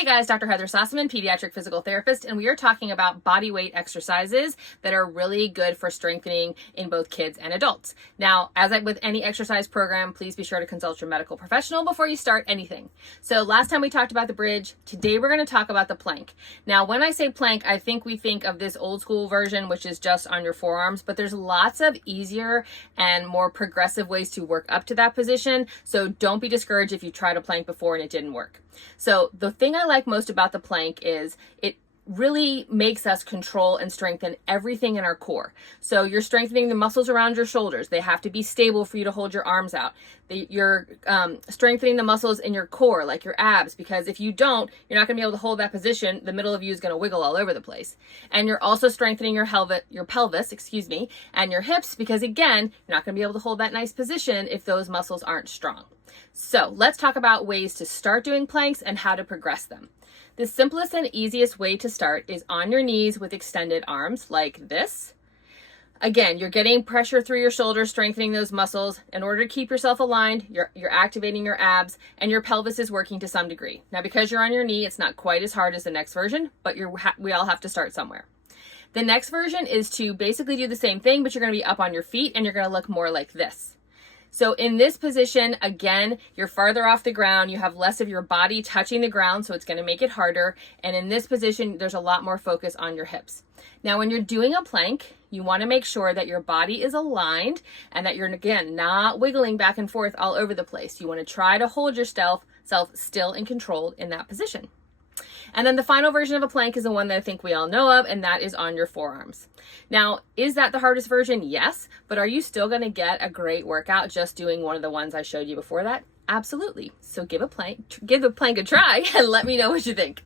Hey guys, Dr. Heather Sossaman, pediatric physical therapist, and we are talking about body weight exercises that are really good for strengthening in both kids and adults. Now, with any exercise program, please be sure to consult your medical professional before you start anything. So last time we talked about the bridge. Today we're going to talk about the plank. Now, when I say plank, I think we think of this old school version, which is just on your forearms, but there's lots of easier and more progressive ways to work up to that position. So don't be discouraged if you tried a plank before and it didn't work. So the thing I like most about the plank is it really makes us control and strengthen everything in our core. So you're strengthening the muscles around your shoulders. They have to be stable for you to hold your arms out. You're strengthening the muscles in your core, like your abs, because if you don't, you're not going to be able to hold that position. The middle of you is going to wiggle all over the place. And you're also strengthening your pelvis, and your hips, because again, you're not going to be able to hold that nice position if those muscles aren't strong. So let's talk about ways to start doing planks and how to progress them. The simplest and easiest way to start is on your knees with extended arms like this. Again, you're getting pressure through your shoulders, strengthening those muscles. In order to keep yourself aligned, you're activating your abs and your pelvis is working to some degree. Now, because you're on your knee, it's not quite as hard as the next version, but we all have to start somewhere. The next version is to basically do the same thing, but you're going to be up on your feet and you're going to look more like this. So in this position, again, you're farther off the ground. You have less of your body touching the ground, so it's going to make it harder. And in this position, there's a lot more focus on your hips. Now, when you're doing a plank, you want to make sure that your body is aligned and that you're, again, not wiggling back and forth all over the place. You want to try to hold yourself still and controlled in that position. And then the final version of a plank is the one that I think we all know of, and that is on your forearms. Now, is that the hardest version? Yes, but are you still going to get a great workout just doing one of the ones I showed you before that? Absolutely. So give the plank a try and let me know what you think.